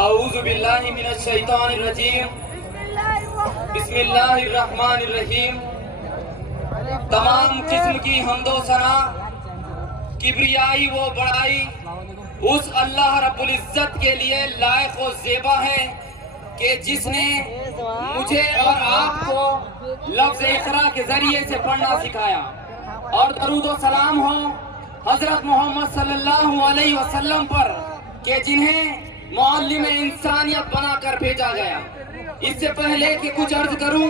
اعوذ باللہ من الشیطان الرجیم، بسم اللہ الرحمن الرحیم۔ تمام قسم کی حمد و ثنا، کبریائی و بڑائی اس اللہ رب العزت کے لیے لائق و زیبا ہے کہ جس نے مجھے اور آپ کو لفظ اقرا کے ذریعے سے پڑھنا سکھایا، اور درود و سلام ہو حضرت محمد صلی اللہ علیہ وسلم پر کہ جنہیں معلم انسانیت بنا کر بھیجا گیا۔ اس سے پہلے کہ کچھ عرض کروں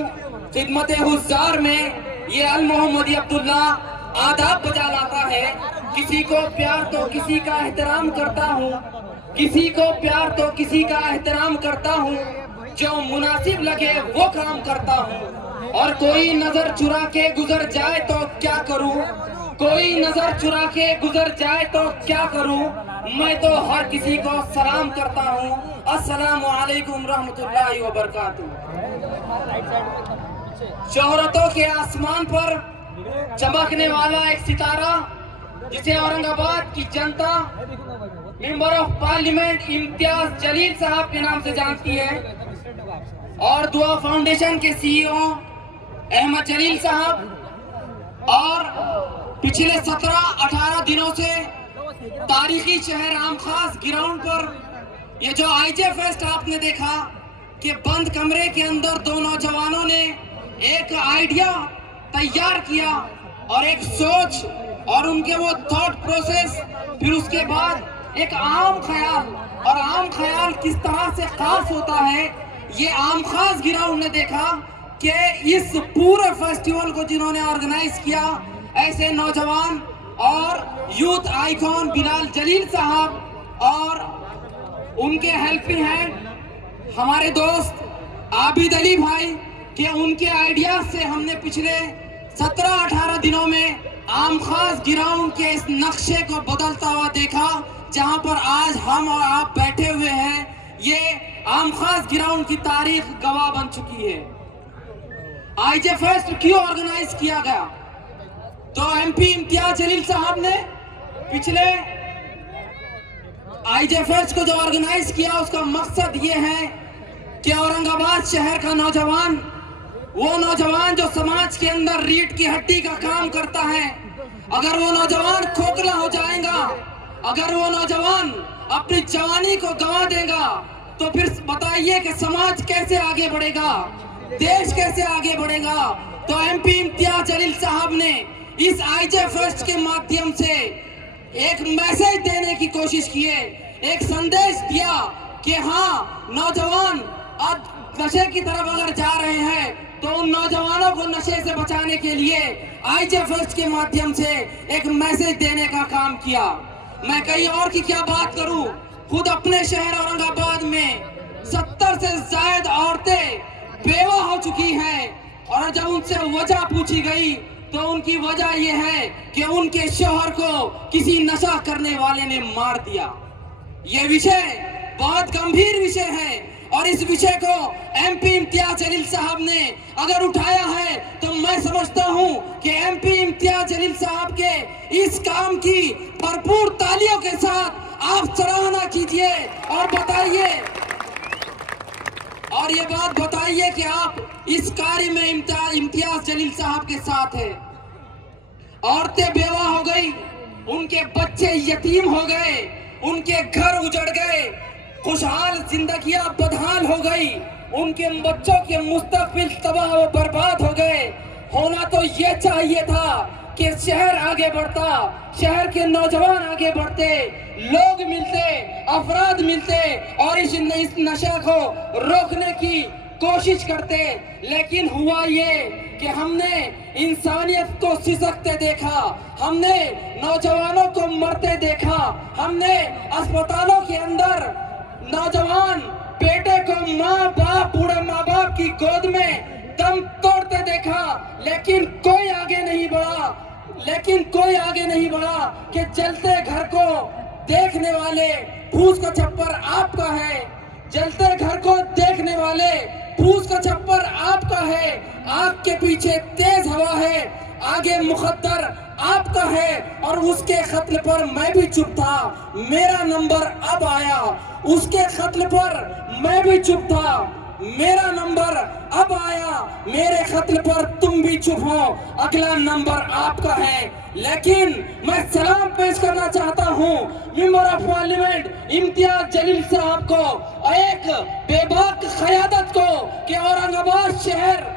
خدمت حضار میں، یہ المحمدی عبداللہ آداب بجا لاتا ہے۔ کسی کو پیار تو کسی کا احترام کرتا ہوں، کسی کو پیار تو کسی کا احترام کرتا ہوں، جو مناسب لگے وہ کام کرتا ہوں، اور کوئی نظر چرا کے گزر جائے تو کیا کروں، کوئی نظر چرا کے گزر جائے تو کیا کروں، میں تو ہر کسی کو سلام کرتا ہوں۔ السلام علیکم رحمۃ اللہ وبرکاتہ۔ شہرتوں کے آسمان پر چمکنے والا ایک ستارہ جسے اورنگ آباد کی جنتا ممبر آف پارلیمنٹ امتیاز جلیل صاحب کے نام سے جانتی ہے، اور دعا فاؤنڈیشن کے سی ای او احمد جلیل صاحب، اور پچھلے 17-18 دنوں سے تاریخی شہر عام خاص گراؤنڈ پر یہ جو آئی جے فیسٹ آپ نے دیکھا کہ بند کمرے کے اندر دو نوجوانوں نے ایک آئیڈیا تیار کیا اور ایک سوچ اور ان کے وہ تھاٹ پروسیس، پھر اس کے بعد ایک عام خیال، اور عام خیال کس طرح سے خاص ہوتا ہے یہ عام خاص گراؤنڈ نے دیکھا کہ اس پورے فیسٹیول کو جنہوں نے آرگنائز کیا ایسے نوجوان اور یوتھ آئیکن بلال جلیل صاحب، اور ان کے ہیلپنگ ہینڈ ہمارے دوست عابد علی بھائی، کہ ان کے آئیڈیاز سے ہم نے پچھلے 17-18 دنوں میں عام خاص گراؤنڈ کے اس نقشے کو بدلتا ہوا دیکھا، جہاں پر آج ہم اور آپ بیٹھے ہوئے ہیں۔ یہ عام خاص گراؤنڈ کی تاریخ گواہ بن چکی ہے۔ آئی جے فیسٹ کیوں آرگنائز کیا گیا؟ تو ایم پی امتیاز جلیل صاحب نے پچھلے آئی جے فیسٹ کو جو آرگنائز کیا اس کا مقصد یہ ہے کہ اورنگ آباد شہر کا نوجوان، وہ نوجوان جو سماج کے اندر ریڑھ کی ہڈی کا کام کرتا ہے، اگر وہ نوجوان کھوکھلا ہو جائے گا، اگر وہ نوجوان اپنی جوانی کو گنوا دے گا، تو پھر بتائیے کہ سماج کیسے آگے بڑھے گا، دیش کیسے آگے بڑھے گا؟ تو ایم پی امتیاز جلیل صاحب نے اس آئی جے فیسٹ کے مادھیم سے ایک میسج دینے کی کوشش کی ہے، ایک سندیش دیا کہ ہاں نوجوان اب نشے کی طرف اگر جا رہے ہیں تو ان نوجوانوں کو نشے سے بچانے کے لیے آئی جے فیسٹ کے مادھیم سے ایک میسج دینے کا کام کیا۔ میں کئی اور کی کیا بات کروں، خود اپنے شہر اورنگ آباد میں 70 سے زائد عورتیں بیوہ ہو چکی ہیں، اور جب ان سے وجہ پوچھی گئی تو ان کی وجہ یہ ہے کہ ان کے شوہر کو کسی نشہ کرنے والے نے مار دیا۔ یہ وشے بہت گمبھیر وشے ہے، اور اس وشے کو ایم پی امتیاز جلیل صاحب نے اگر اٹھایا ہے تو میں سمجھتا ہوں کہ ایم پی امتیاز جلیل صاحب کے اس کام کی بھرپور تالیوں کے ساتھ آپ سراہنا کیجئے، اور بتائیے، اور یہ بات بتائیے کہ آپ اس کاری میں امتیاز جلیل صاحب کے ساتھ ہیں۔ عورتیں بیوہ ہو گئی، ان کے بچے یتیم ہو گئے، ان کے گھر اجڑ گئے، خوشحال زندگیاں بدحال ہو گئی، ان کے بچوں کے مستقبل تباہ و برباد ہو گئے۔ ہونا تو یہ چاہیے تھا کہ شہر آگے بڑھتا، شہر کے نوجوان آگے بڑھتے، لوگ ملتے، افراد ملتے، اور اس نشہ کو روکنے کی کوشش کرتے، لیکن ہوا یہ کہ ہم نے انسانیت کو سسکتے دیکھا، ہم نے نوجوانوں کو مرتے دیکھا، ہم نے اسپتالوں کے اندر نوجوان بیٹے کو بوڑھے ماں باپ کی گود میں دم توڑتے دیکھا، لیکن کوئی آگے نہیں بڑھا کہ جلتے گھر کو دیکھنے والے پھوس کا چھپر آپ کا ہے، جلتے گھر کو دیکھنے والے پھوس کا چھپر آپ کا ہے، آگ کے پیچھے تیز ہوا ہے، آگے مقدر آپ کا ہے اور اس کے قتل پر میں بھی چپ تھا، میرا نمبر اب آیا۔ اس کے قتل پر میں بھی چپ تھا، میرا نمبر اب آیا۔ میرے قتل پر تم بھی چپ ہو، اگلا نمبر آپ کا ہے۔ لیکن میں سلام پیش کرنا چاہتا ہوں ممبر آف پارلیمنٹ امتیاز جلیل صاحب کو، ایک بے باک قیادت کو، کہ اورنگ آباد شہر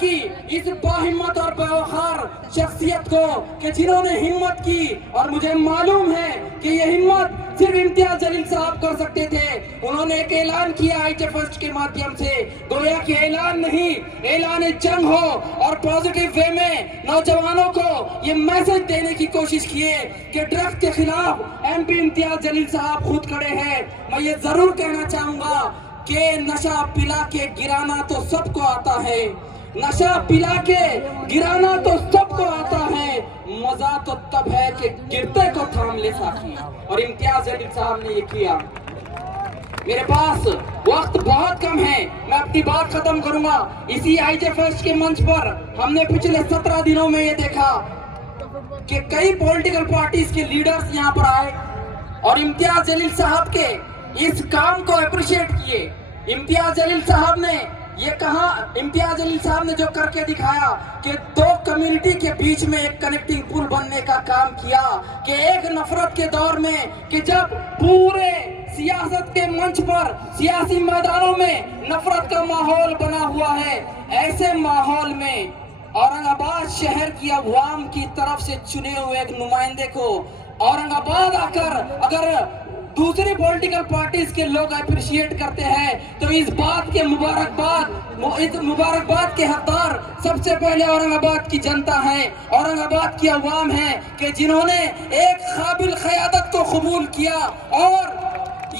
کی اس باہمت اور باوقار شخصیت کو، کہ جنہوں نے ہمت کی، اور مجھے معلوم ہے کہ یہ ہمت صرف امتیاز جلیل صاحب کر سکتے تھے۔ انہوں نے ایک اعلان کیا آئی ٹی فرسٹ کے مادھیم سے، گویا کہ اعلان نہیں، اعلان جنگ ہو، اور پازیٹیو وے میں نوجوانوں کو یہ میسج دینے کی کوشش کیے کہ ڈرگس کے خلاف ایم پی امتیاز جلیل صاحب خود کھڑے ہیں۔ میں یہ ضرور کہنا چاہوں گا کہ نشہ پلا کے گرانا تو سب کو آتا ہے، نشہ پلا کے گرانا تو سب کو آتا ہے، مزہ تو تب ہے کہ گرتے کو تھام لے ساکی، اور امتیاز جلیل صاحب نے یہ کیا۔ میرے پاس وقت بہت کم ہے، میں اپنی بات ختم کروں گا۔ اسی آئی جے فیسٹ کے منچ پر ہم نے پچھلے 17 دنوں میں یہ دیکھا کہ کئی پولیٹیکل پارٹیز کے لیڈرز یہاں پر آئے اور امتیاز جلیل صاحب کے اس کام کو اپریشیٹ کیے۔ امتیاز جلیل صاحب نے یہ کہا، امتیاز جلیل صاحب نے جو کر کے دکھایا کہ دو کمیونٹی کے بیچ میں ایک کنیکٹنگ پل بننے کا کام کیا، کہ ایک نفرت کے دور میں، کہ جب پورے سیاست کے منچ پر، سیاسی میدانوں میں نفرت کا ماحول بنا ہوا ہے، ایسے ماحول میں اورنگ آباد شہر کی عوام کی طرف سے چنے ہوئے ایک نمائندے کو اورنگ آباد آ کر اگر دوسری پولیٹیکل پارٹیز کے لوگ اپریشیٹ کرتے ہیں تو اس بات کے مبارکباد کے حقدار سب سے پہلے اورنگ آباد کی جنتا ہے، اورنگ آباد کی عوام ہے، کہ جنہوں نے ایک قابل قیادت کو قبول کیا اور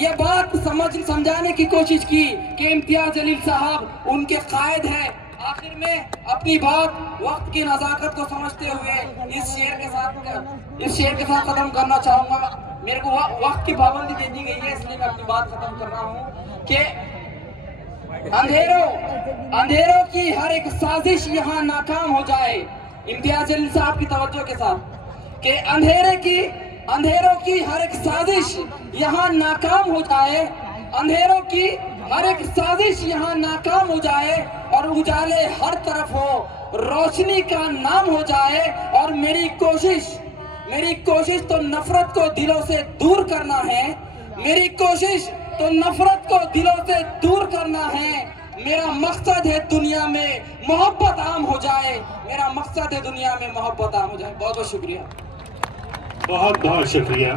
یہ بات سمجھانے کی کوشش کی کہ امتیاز جلیل صاحب ان کے قائد ہیں۔ آخر میں اپنی بات وقت کی نزاکت کو سمجھتے ہوئے اس شعر کے ساتھ ختم کرنا چاہوں گا۔ میرے کو وقت کی پابندی دے دی گئی ہے، اس لیے میں اپنی بات ختم کر رہا ہوں کہ اندھیروں کی ہر ایک سازش یہاں ناکام ہو جائے۔ امتیاز جلیل صاحب کی توجہ کے ساتھ کہ اندھیروں کی ہر ایک سازش یہاں ناکام ہو جائے، اندھیروں کی ہر ایک سازش یہاں ناکام ہو جائے، اور اجالے ہر طرف ہو، روشنی کا نام ہو جائے، اور میری کوشش تو نفرت کو دلوں سے دور کرنا ہے، میری کوشش تو نفرت کو دلوں سے دور کرنا ہے۔ میرا مقصد ہے دنیا میں محبت عام ہو جائے، میرا مقصد ہے دنیا میں محبت عام ہو جائے۔ بہت بہت شکریہ۔ بہت بہت شکریہ۔